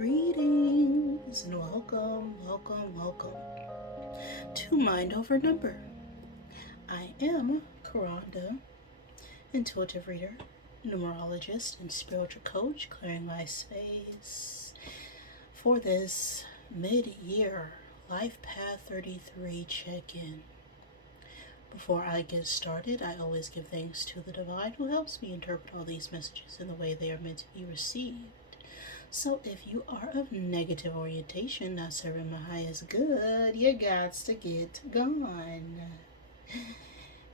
Greetings and welcome to Mind Over Number. I am Karanda, intuitive reader, numerologist, and spiritual coach, clearing my space for this mid-year Life Path 33 check-in. Before I get started, I always give thanks to the divine who helps me interpret all these messages in the way they are meant to be received. So if you are of negative orientation, not serving my highest good, you got to get gone.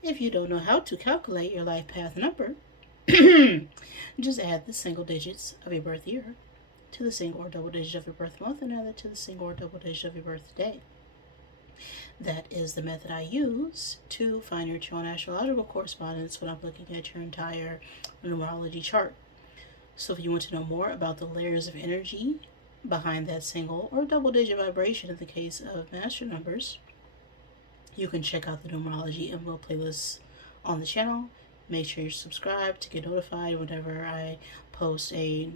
If you don't know how to calculate your life path number, just add the single digits of your birth year to the single or double digit of your birth month and add it to the single or double digit of your birthday. That is the method I use to find your true astrological correspondence when I'm looking at your entire numerology chart. So if you want to know more about the layers of energy behind that single or double digit vibration in the case of master numbers, you can check out the Numerology info playlist on the channel. Make sure you're subscribed to get notified whenever I post a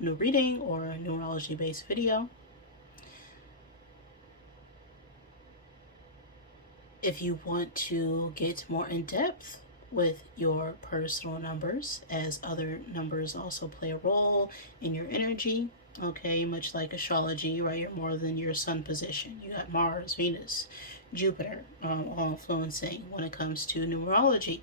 new reading or a numerology based video. If you want to get more in depth with your personal numbers, as other numbers also play a role in your energy, okay, much like astrology, right? You're more than your sun position. You got Mars, Venus, Jupiter, all influencing. When it comes to numerology,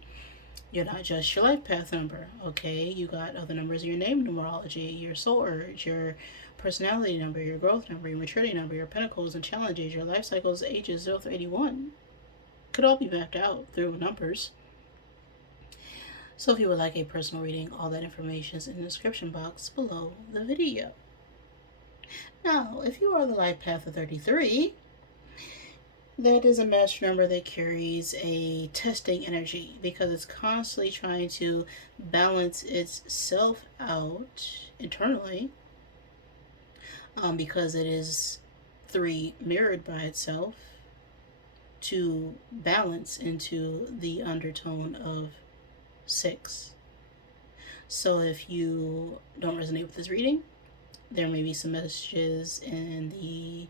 you're not just your life path number, okay? You got other numbers in your name numerology, your soul urge, your personality number, your growth number, your maturity number, your pentacles and challenges, your life cycles, ages 0 through 81. Could all be mapped out through numbers. So if you would like a personal reading, all that information is in the description box below the video. Now, if you are the life path of 33, that is a master number that carries a testing energy because it's constantly trying to balance itself out internally, because it is 3 mirrored by itself to balance into the undertone of 6. So if you don't resonate with this reading, there may be some messages in the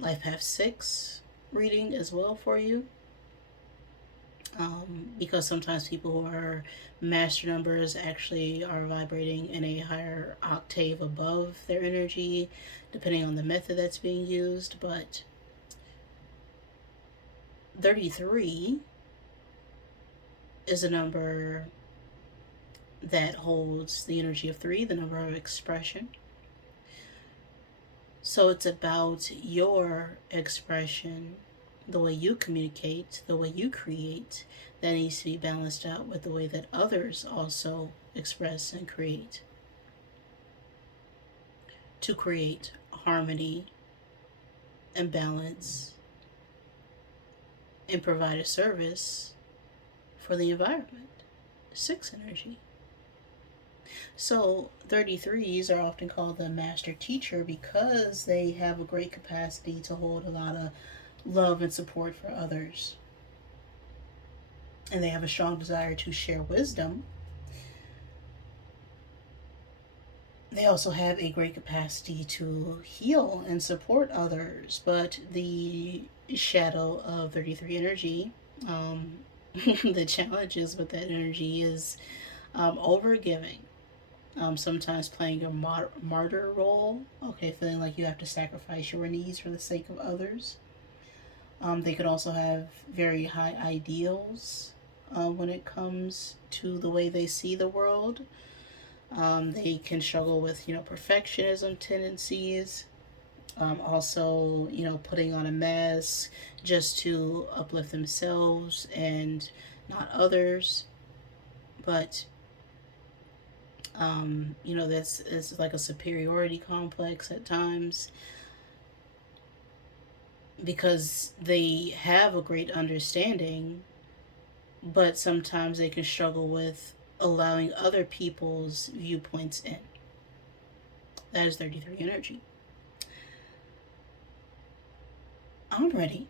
Life Path 6 reading as well for you. Because sometimes people who are master numbers actually are vibrating in a higher octave above their energy, depending on the method that's being used. But 33 is a number that holds the energy of 3, the number of expression. So it's about your expression, the way you communicate, the way you create, that needs to be balanced out with the way that others also express and create, to create harmony and balance and provide a service for the environment. 6 energy. So 33s are often called the master teacher because they have a great capacity to hold a lot of love and support for others. And they have a strong desire to share wisdom. They also have a great capacity to heal and support others. But the shadow of 33 energy, the challenges with that energy is overgiving. Sometimes playing a martyr role, okay, feeling like you have to sacrifice your needs for the sake of others. They could also have very high ideals when it comes to the way they see the world. They can struggle with, perfectionism tendencies. Also, putting on a mask just to uplift themselves and not others. But that's it's like a superiority complex at times because they have a great understanding, but sometimes they can struggle with allowing other people's viewpoints in. That is 33 energy. Alrighty.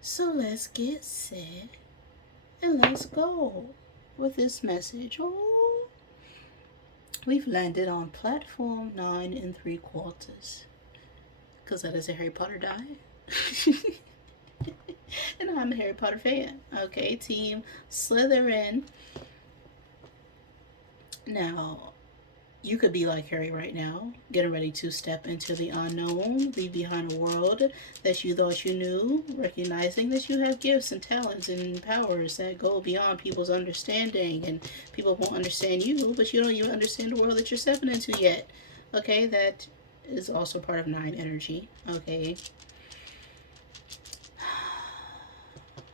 So let's get set and let's go with this message. Oh, We've landed on platform 9 3/4, because that is a Harry Potter die. And I'm a Harry Potter fan. Okay, Team Slytherin. Now, you could be like Harry right now, getting ready to step into the unknown, leave behind a world that you thought you knew, recognizing that you have gifts and talents and powers that go beyond people's understanding, and people won't understand you, but you don't even understand the world that you're stepping into yet. Okay, that is also part of 9 energy. Okay.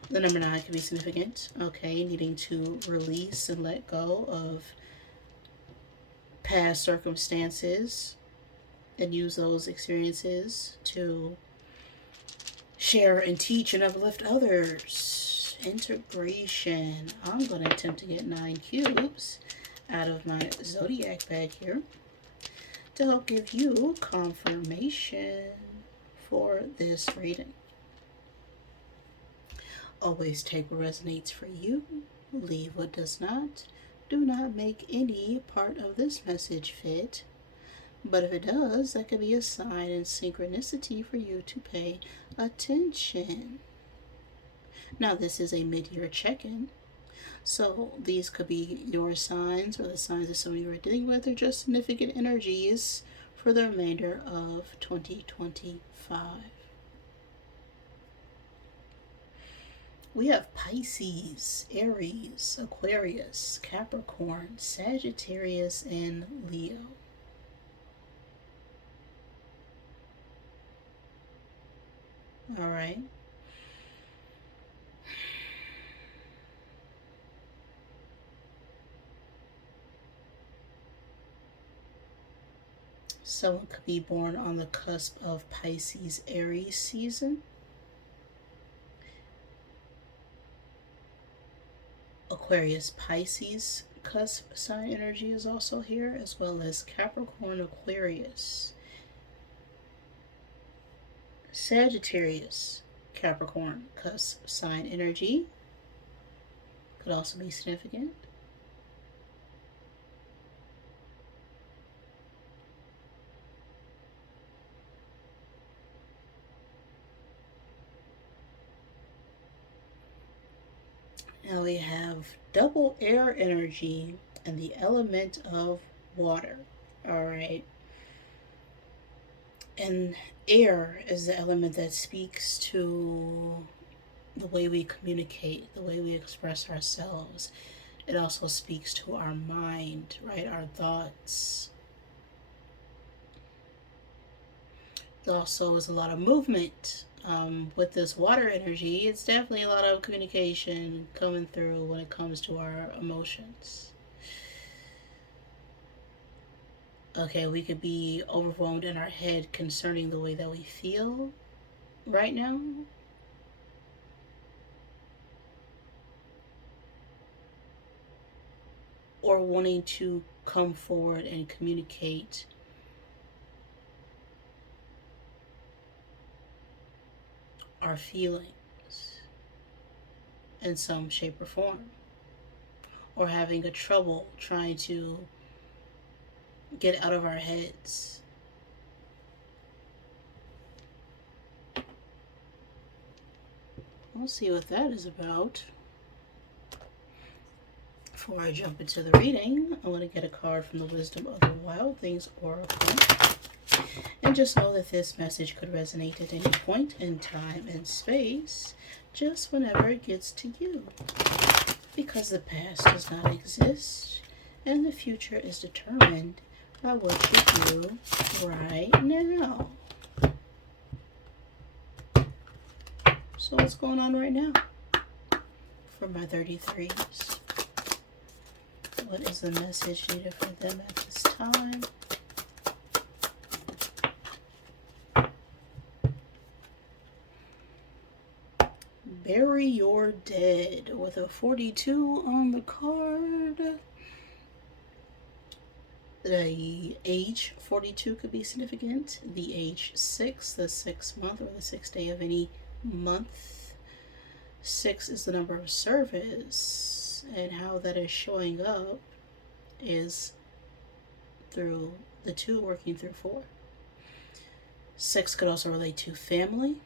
The number 9 can be significant. Okay, needing to release and let go of past circumstances and use those experiences to share and teach and uplift others. Integration. I'm going to attempt to get 9 cubes out of my zodiac bag here to help give you confirmation for this reading. Always take what resonates for you, leave what does not. Do not make any part of this message fit, but if it does, that could be a sign and synchronicity for you to pay attention. Now, this is a mid-year check-in, so these could be your signs or the signs of somebody you're dealing with, or just significant energies for the remainder of 2025. We have Pisces, Aries, Aquarius, Capricorn, Sagittarius, and Leo. All right. Someone could be born on the cusp of Pisces, Aries season. Aquarius, Pisces cusp sign energy is also here, as well as Capricorn, Aquarius. Sagittarius, Capricorn cusp sign energy could also be significant. Now we have double air energy and the element of water. All right. And air is the element that speaks to the way we communicate, the way we express ourselves. It also speaks to our mind, right? Our thoughts. There also is a lot of movement. With this water energy, it's definitely a lot of communication coming through when it comes to our emotions. Okay, we could be overwhelmed in our head concerning the way that we feel right now. Or wanting to come forward and communicate our feelings in some shape or form, or having a trouble trying to get out of our heads. We'll see what that is about. Before I jump into the reading, I want to get a card from the Wisdom of the Wild Things Oracle. And just know that this message could resonate at any point in time and space, just whenever it gets to you. Because the past does not exist, and the future is determined by what you do right now. So what's going on right now for my 33s? What is the message needed for them at this time? Bury your dead with a 42 on the card. The age 42 could be significant. The age 6, the 6th month or the 6th day of any month. 6 is the number of service, and how that is showing up is through the 2 working through 4. 6 could also relate to family.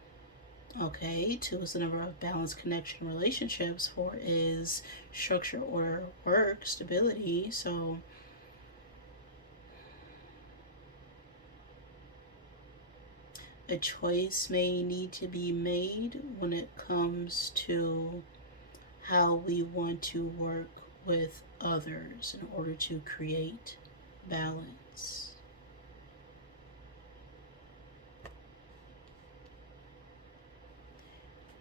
Okay, 2 is the number of balanced connection relationships. 4 is structure, order, work, stability. So a choice may need to be made when it comes to how we want to work with others in order to create balance.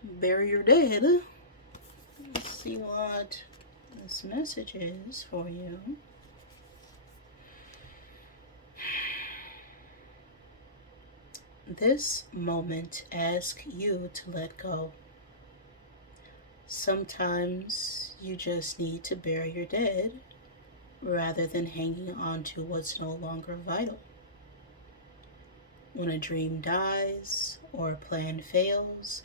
Bury your dead. Let's see what this message is for you. This moment asks you to let go. Sometimes you just need to bury your dead rather than hanging on to what's no longer vital. When a dream dies, or a plan fails,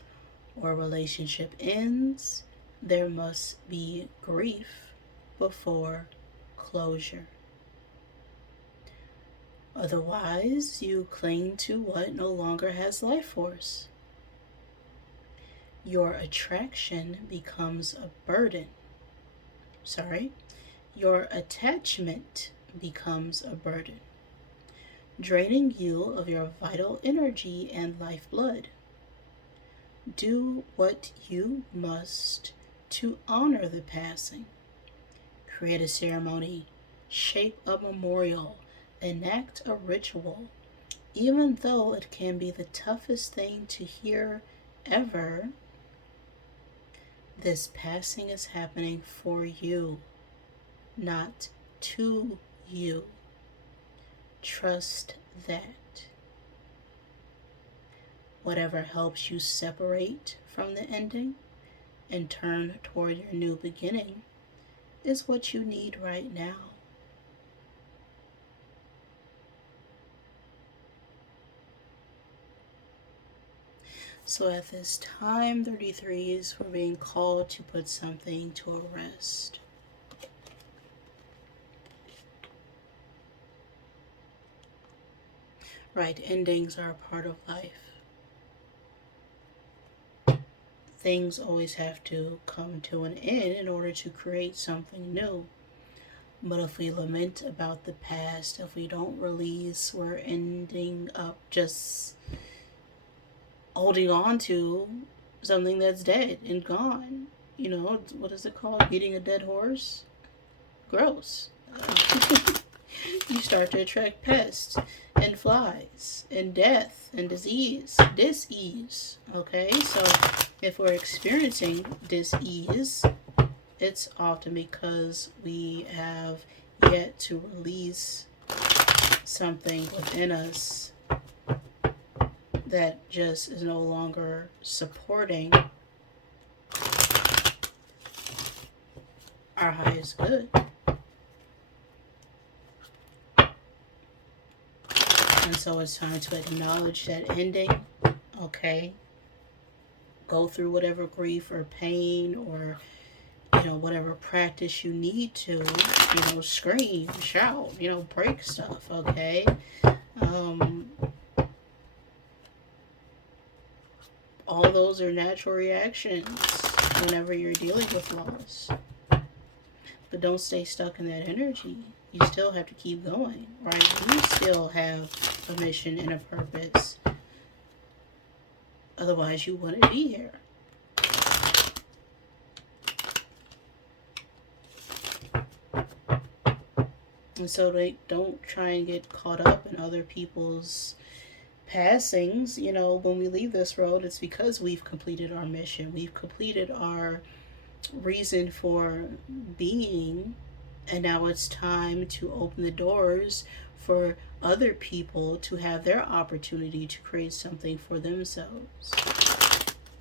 or a relationship ends, there must be grief before closure. Otherwise, you cling to what no longer has life force. Your attraction becomes a burden. Your attachment becomes a burden, draining you of your vital energy and lifeblood. Do what you must to honor the passing. Create a ceremony, shape a memorial, enact a ritual. Even though it can be the toughest thing to hear ever, this passing is happening for you, not to you. Trust that. Whatever helps you separate from the ending and turn toward your new beginning is what you need right now. So at this time, 33s were being called to put something to a rest. Right, endings are a part of life. Things always have to come to an end in order to create something new. But if we lament about the past, if we don't release, we're ending up just holding on to something that's dead and gone. You know, what is it called? Beating a dead horse? Gross. You start to attract pests and flies and death and disease, dis-ease. Okay, so if we're experiencing dis-ease, it's often because we have yet to release something within us that just is no longer supporting our highest good. And so it's time to acknowledge that ending, okay? Go through whatever grief or pain or, whatever practice you need to, scream, shout, break stuff, okay? All those are natural reactions whenever you're dealing with loss. But don't stay stuck in that energy. You still have to keep going, right? You still have a mission and a purpose. Otherwise, you wouldn't be here. And so don't try and get caught up in other people's passings. When we leave this road, it's because we've completed our mission. We've completed our reason for being. And now it's time to open the doors for other people to have their opportunity to create something for themselves.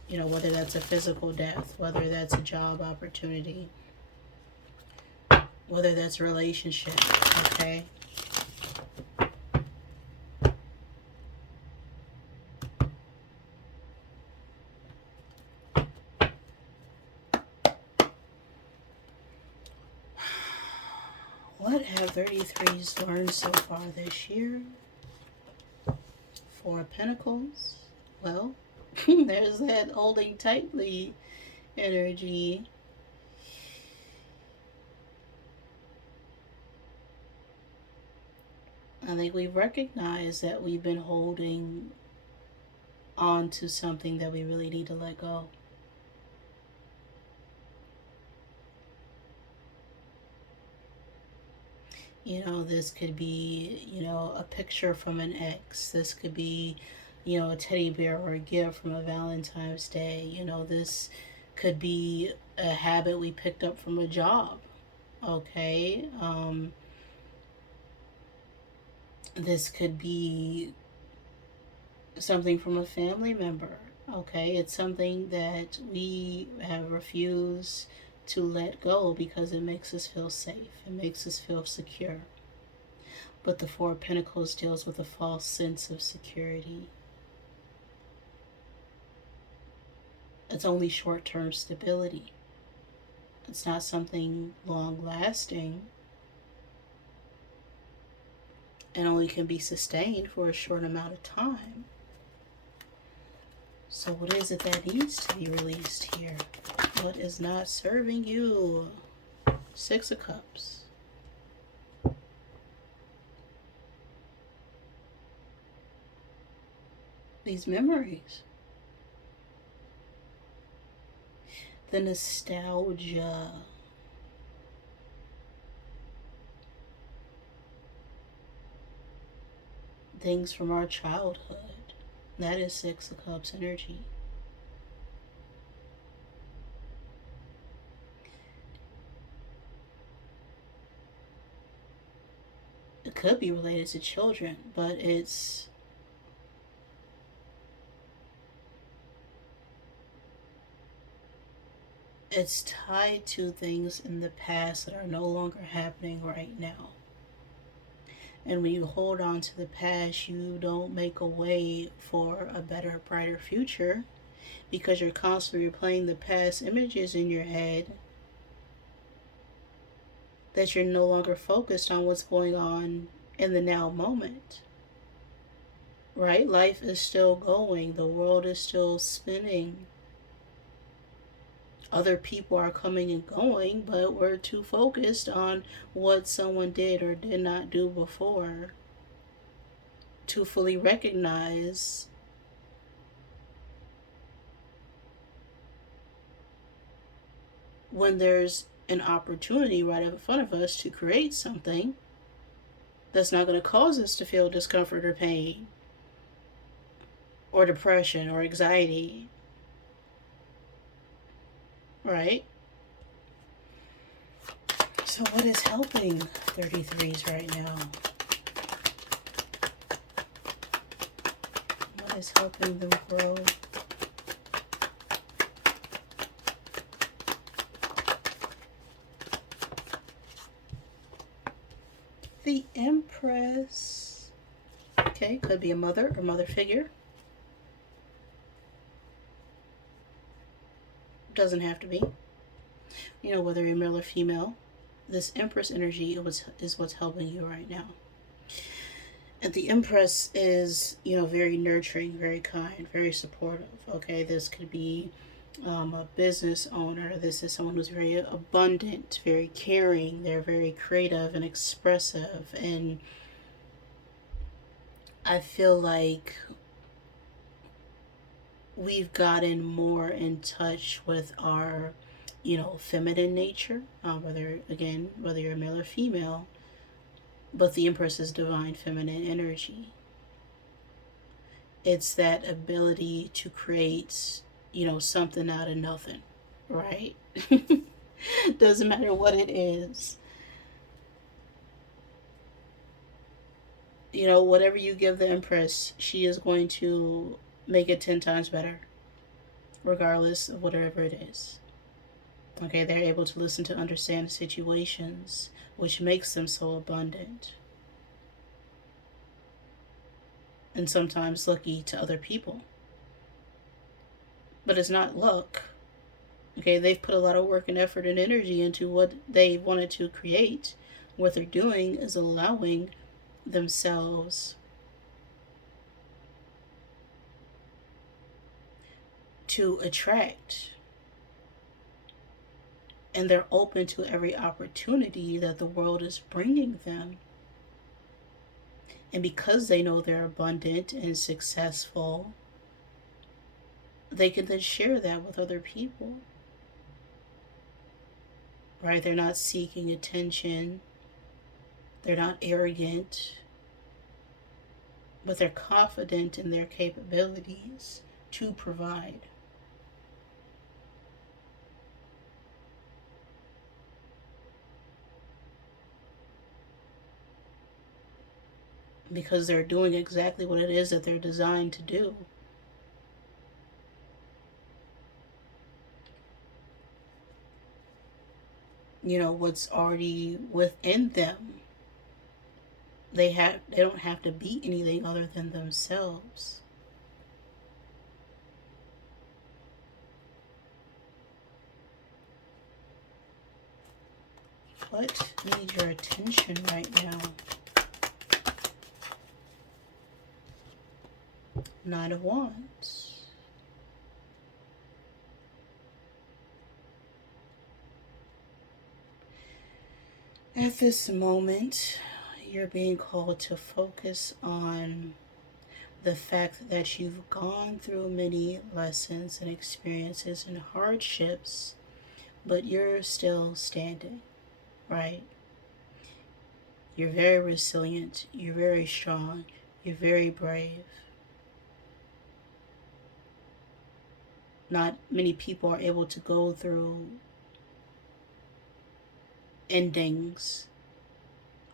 Whether that's a physical death, whether that's a job opportunity, whether that's a relationship, okay? What have 33's learned so far this year? Four of Pentacles. Well, there's that holding tightly energy. I think we've recognized that we've been holding on to something that we really need to let go. You know, this could be, you know, a picture from an ex. This could be, you know, a teddy bear or a gift from a Valentine's Day. You know, this could be a habit we picked up from a job. Okay. This could be something from a family member. Okay. It's something that we have refused to let go because it makes us feel safe. It makes us feel secure. But the Four of Pentacles deals with a false sense of security. It's only short-term stability. It's not something long-lasting. It only can be sustained for a short amount of time. So what is it that needs to be released here? What is not serving you? Six of Cups. These memories. The nostalgia. Things from our childhood. That is Six of Cups energy. It could be related to children, but it's tied to things in the past that are no longer happening right now. And when you hold on to the past, you don't make a way for a better, brighter future because you're constantly replaying the past images in your head that you're no longer focused on what's going on in the now moment. Right? Life is still going. The world is still spinning. Other people are coming and going, but we're too focused on what someone did or did not do before to fully recognize when there's an opportunity right in front of us to create something that's not going to cause us to feel discomfort or pain or depression or anxiety. Right? So what is helping 33s right now? What is helping them grow? The Empress. Okay, could be a mother or mother figure. Doesn't have to be. You know, whether you're male or female. This Empress energy is what's helping you right now. And the Empress is, you know, very nurturing, very kind, very supportive. Okay, this could be a business owner. This is someone who's very abundant, very caring. They're very creative and expressive. And I feel like we've gotten more in touch with our, you know, feminine nature, whether you're male or female, but the Empress is divine feminine energy. It's that ability to create, you know, something out of nothing, right? Doesn't matter what it is. You know, whatever you give the Empress, she is going to make it 10 times better, regardless of whatever it is. Okay, they're able to listen to understand situations, which makes them so abundant. And sometimes lucky to other people. But it's not luck. Okay, they've put a lot of work and effort and energy into what they wanted to create. What they're doing is allowing themselves to attract, and they're open to every opportunity that the world is bringing them. And because they know they're abundant and successful, they can then share that with other people. Right? They're not seeking attention, they're not arrogant, but they're confident in their capabilities to provide. Because they're doing exactly what it is that they're designed to do. What's already within them. They don't have to be anything other than themselves. What needs your attention right now? Nine of Wands. At this moment, you're being called to focus on the fact that you've gone through many lessons and experiences and hardships, but you're still standing, right? You're very resilient, you're very strong, you're very brave. Not many people are able to go through endings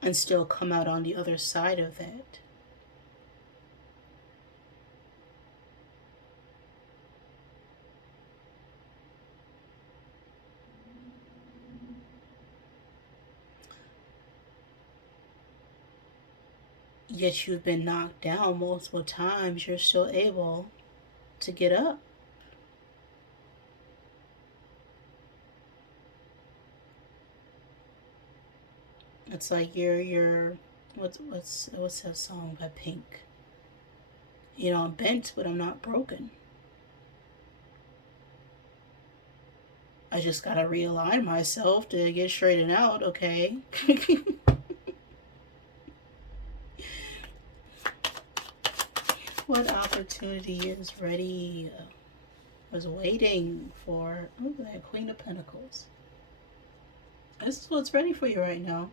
and still come out on the other side of that. Yet you've been knocked down multiple times, you're still able to get up. It's like you're what's that song by Pink? I'm bent, but I'm not broken. I just gotta realign myself to get straightened out, okay? What opportunity is ready? Was waiting for that Queen of Pentacles. This is what's ready for you right now.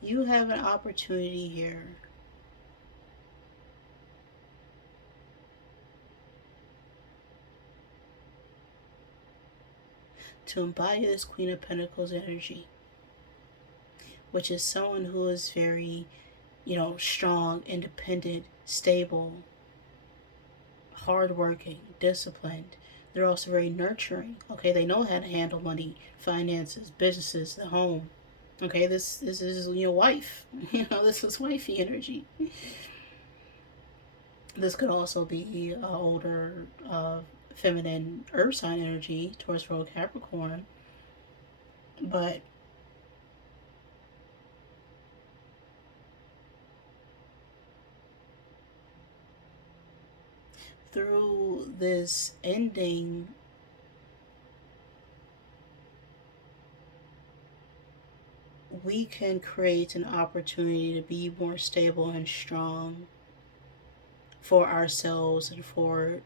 You have an opportunity here to embody this Queen of Pentacles energy, which is someone who is very, strong, independent, stable, hardworking, disciplined. They're also very nurturing. Okay, they know how to handle money, finances, businesses, the home. Okay, this is your wife. This is wifey energy. This could also be older, feminine earth sign energy, Taurus, Virgo, Capricorn. But through this ending, we can create an opportunity to be more stable and strong for ourselves and for,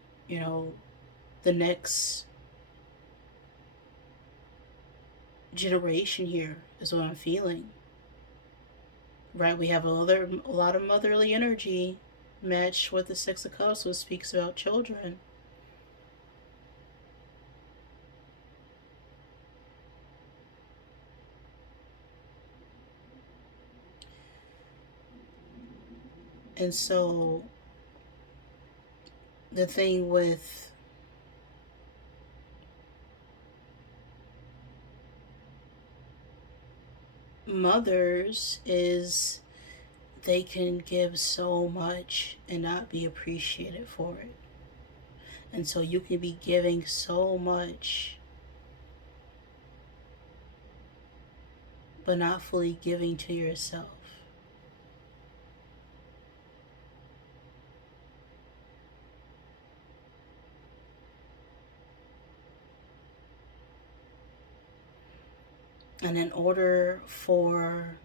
the next generation here, is what I'm feeling. Right? We have a lot of motherly energy matched with the Six of Cups, which speaks about children. And so the thing with mothers is they can give so much and not be appreciated for it. And so you can be giving so much but not fully giving to yourself. And in order for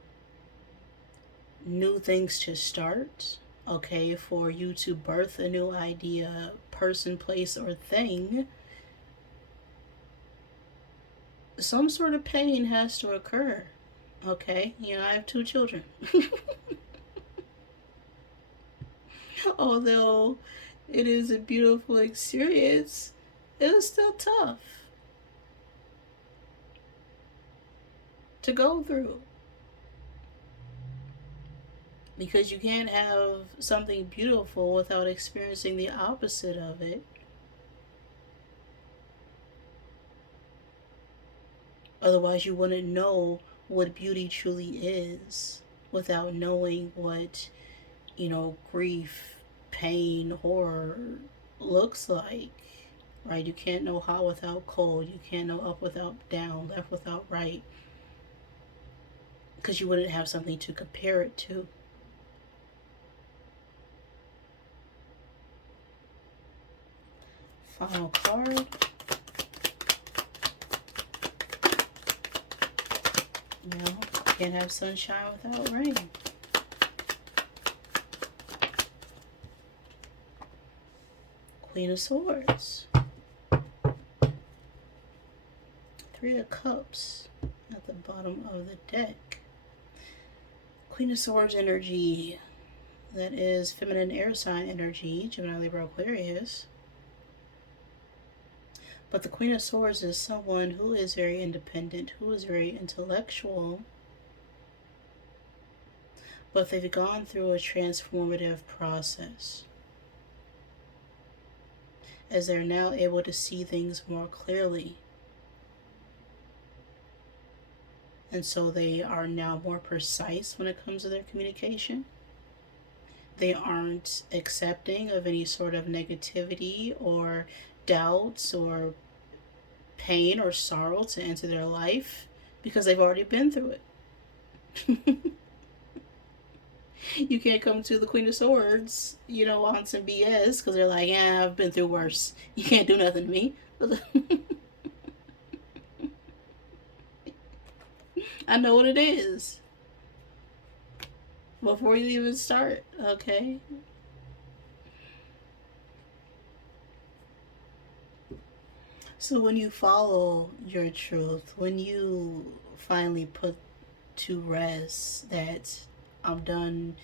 new things to start, okay, for you to birth a new idea, person, place, or thing, some sort of pain has to occur. Okay, I have 2 children. Although it is a beautiful experience, it was still tough to go through. Because you can't have something beautiful without experiencing the opposite of it. Otherwise, you wouldn't know what beauty truly is without knowing what, grief, pain, horror looks like. Right? You can't know hot without cold. You can't know up without down, left without right. Because you wouldn't have something to compare it to. Final card. Can't have sunshine without rain. Queen of Swords. 3 of Cups at the bottom of the deck. Queen of Swords energy. That is feminine air sign energy. Gemini, Libra, Aquarius. But the Queen of Swords is someone who is very independent, who is very intellectual, but they've gone through a transformative process, as they're now able to see things more clearly. And so they are now more precise when it comes to their communication. They aren't accepting of any sort of negativity or doubts or pain or sorrow to enter their life, because they've already been through it. You can't come to the Queen of Swords, on some BS, because they're like, yeah, I've been through worse. You can't do nothing to me. I know what it is before you even start, okay? So when you follow your truth, when you finally put to rest that I'm done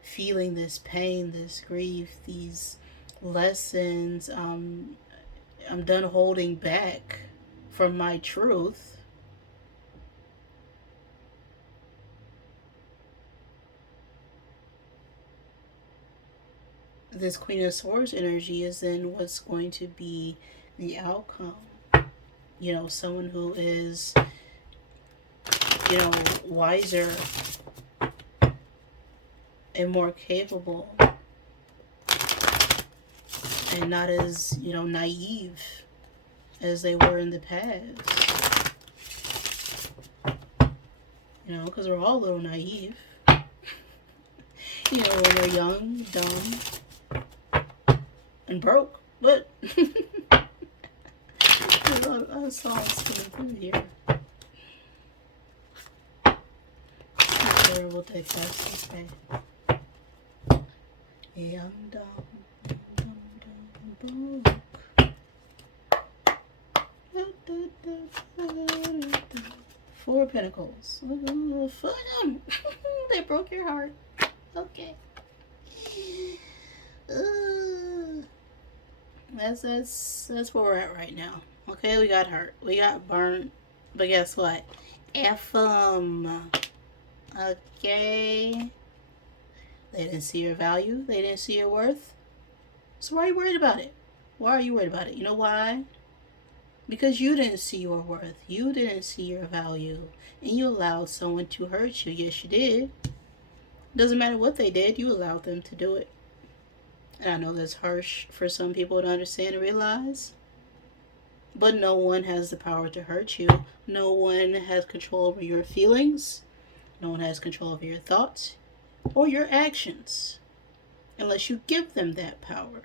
feeling this pain, this grief, these lessons, I'm done holding back from my truth, this Queen of Swords energy is then what's going to be the outcome. Someone who is, wiser and more capable, and not as, naive as they were in the past. Because we're all a little naive. When we're young, dumb, and broke. But I saw it coming through here. We'll take that to say. Young, dumb, broke. 4 of Pentacles. They broke your heart. Okay. That's where we're at right now. Okay, we got hurt. We got burnt. But guess what? F them. Okay. They didn't see your value. They didn't see your worth. So why are you worried about it? Why are you worried about it? You know why? Because you didn't see your worth. You didn't see your value. And you allowed someone to hurt you. Yes, you did. Doesn't matter what they did. You allowed them to do it. And I know that's harsh for some people to understand and realize. But no one has the power to hurt you. No one has control over your feelings. No one has control over your thoughts or your actions unless you give them that power.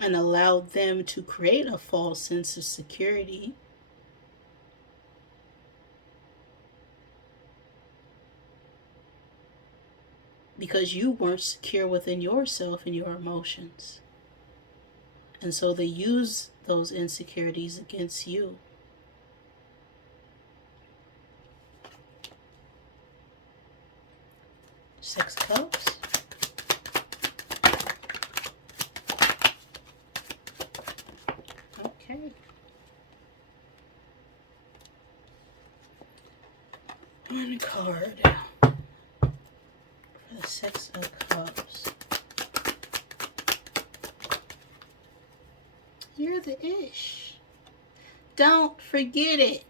And allow them to create a false sense of security. Because you weren't secure within yourself and your emotions. And so they use those insecurities against you. Six Cups. Okay. One card for the Six of Cups. You're the ish. Don't forget it.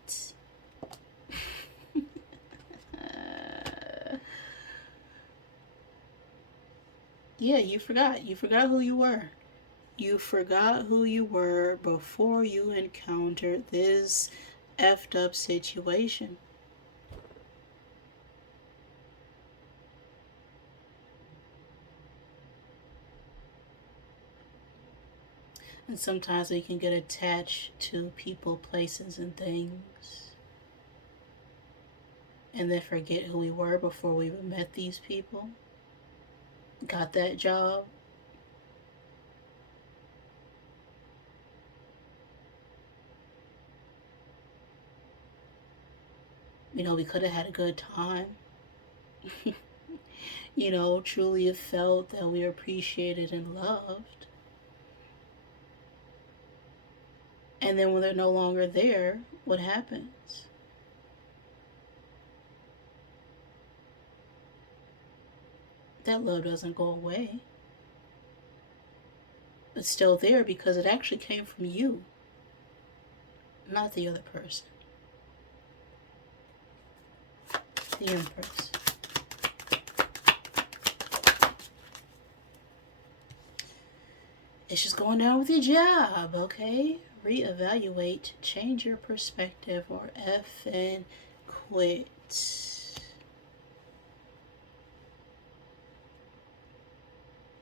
Yeah, you forgot. You forgot who you were. You forgot who you were before you encountered this effed up situation. And sometimes we can get attached to people, places, and things, and then forget who we were before we even met these people, got that job. We could have had a good time. Truly have felt that we are appreciated and loved. And then when they're no longer there, what happens? That love doesn't go away. It's still there because it actually came from you, not the other person. The Empress. It's just going down with your job, okay? Reevaluate, change your perspective, or F and quit.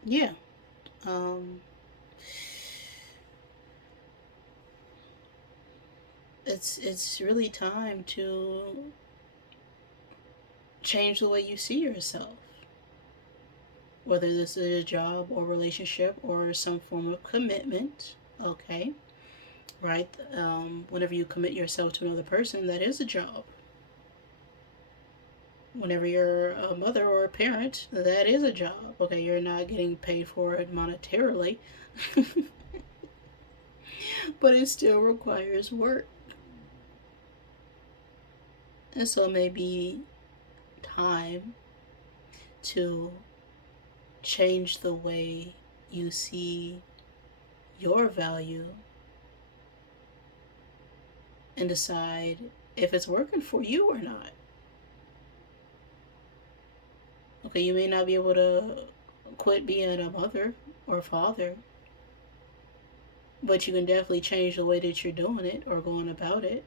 Yeah. It's really time to change the way you see yourself. Whether this is a job or relationship or some form of commitment, okay? Right? Whenever you commit yourself to another person, that is a job. Whenever you're a mother or a parent, that is a job. Okay, you're not getting paid for it monetarily, but it still requires work. And so it may be time to change the way you see your value and decide if it's working for you or not. Okay, you may not be able to quit being a mother or father, but you can definitely change the way that you're doing it or going about it.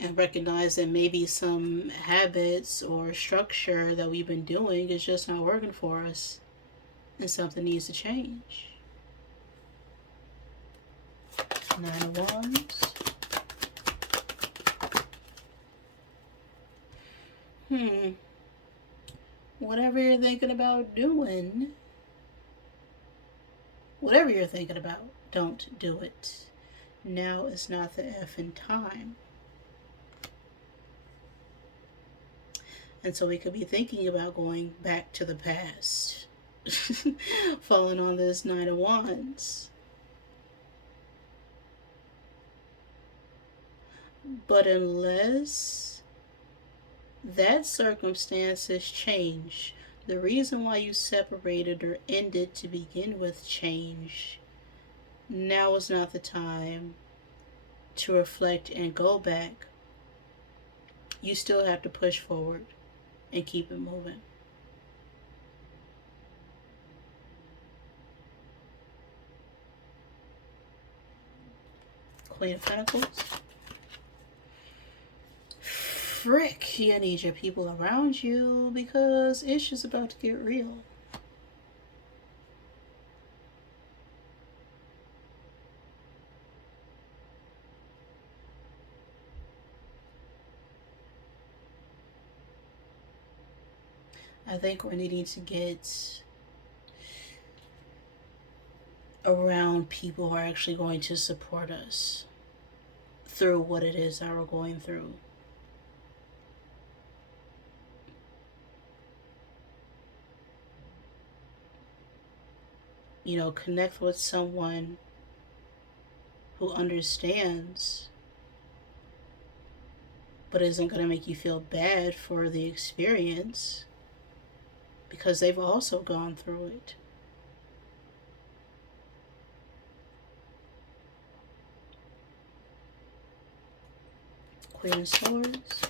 And recognize that maybe some habits or structure that we've been doing is just not working for us and something needs to change. Nine of Wands. Whatever you're thinking about doing, whatever you're thinking about, don't do it. Now is not the effing time. And so we could be thinking about going back to the past. Falling on this Nine of Wands. But unless that circumstance has changed, the reason why you separated or ended to begin with changed, now is not the time to reflect and go back. You still have to push forward and keep it moving. Queen of Pentacles. Frick, you need your people around you because it's just about to get real. I think we're needing to get around people who are actually going to support us through what it is that we're going through. You know, connect with someone who understands but isn't going to make you feel bad for the experience because they've also gone through it. Queen of Swords.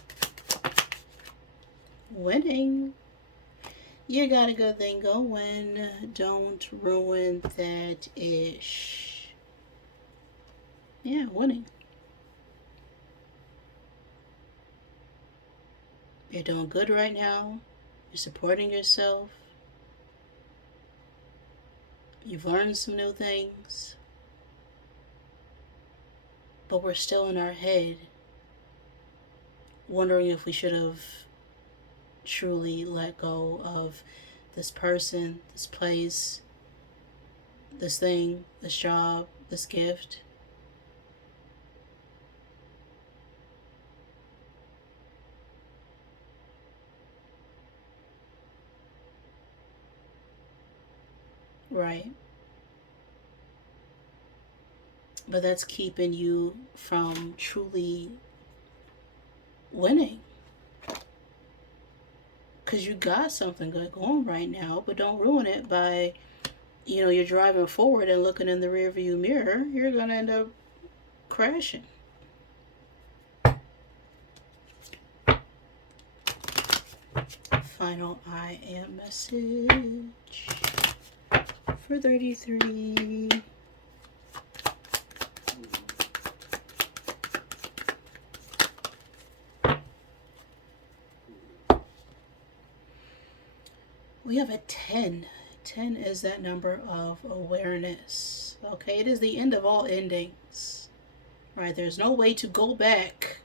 Winning. You got a good thing going. Don't ruin that ish. Yeah, winning. You're doing good right now. You're supporting yourself. You've learned some new things. But we're still in our head wondering if we should have truly let go of this person, this place, this thing, this job, this gift. Right. But that's keeping you from truly winning. Because you got something good going right now, but don't ruin it by, you're driving forward and looking in the rearview mirror. You're going to end up crashing. Final I am message for 33. We have a 10. 10 is that number of awareness. Okay, it is the end of all endings. Right, there's no way to go back.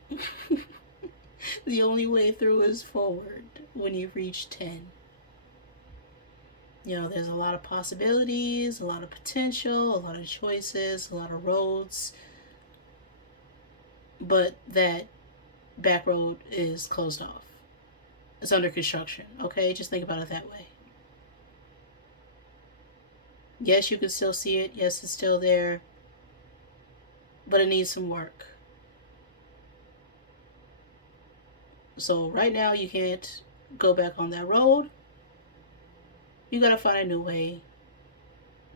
The only way through is forward when you reach 10. There's a lot of possibilities, a lot of potential, a lot of choices, a lot of roads. But that back road is closed off. It's under construction, okay? Just think about it that way. Yes, you can still see it. Yes, it's still there. But it needs some work. So right now you can't go back on that road. You gotta find a new way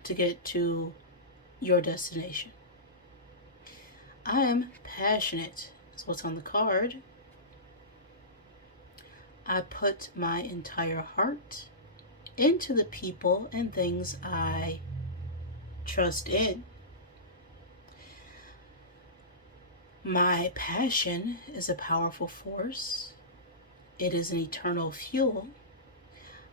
to get to your destination. I am passionate, is what's on the card. I put my entire heart into the people and things I trust in. My passion is a powerful force. It is an eternal fuel.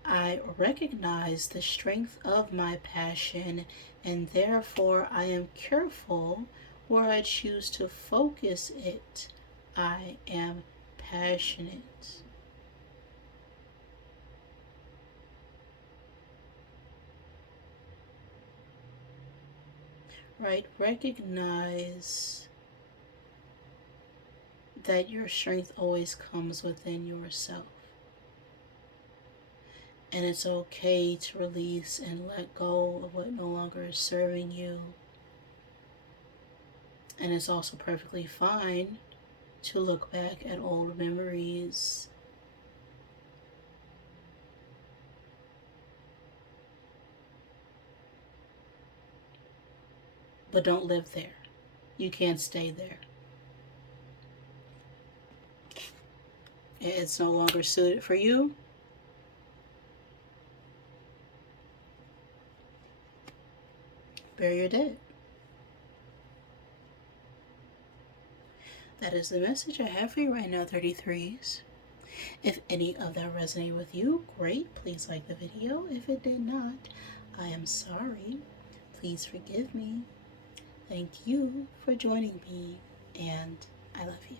I recognize the strength of my passion, and therefore I am careful where I choose to focus it. I am passionate. Right? Recognize that your strength always comes within yourself. And it's okay to release and let go of what no longer is serving you. And it's also perfectly fine to look back at old memories. But don't live there. You can't stay there. It's no longer suited for you. Bury your dead. That is the message I have for you right now, 33s. If any of that resonated with you, great. Please like the video. If it did not, I am sorry. Please forgive me. Thank you for joining me, and I love you.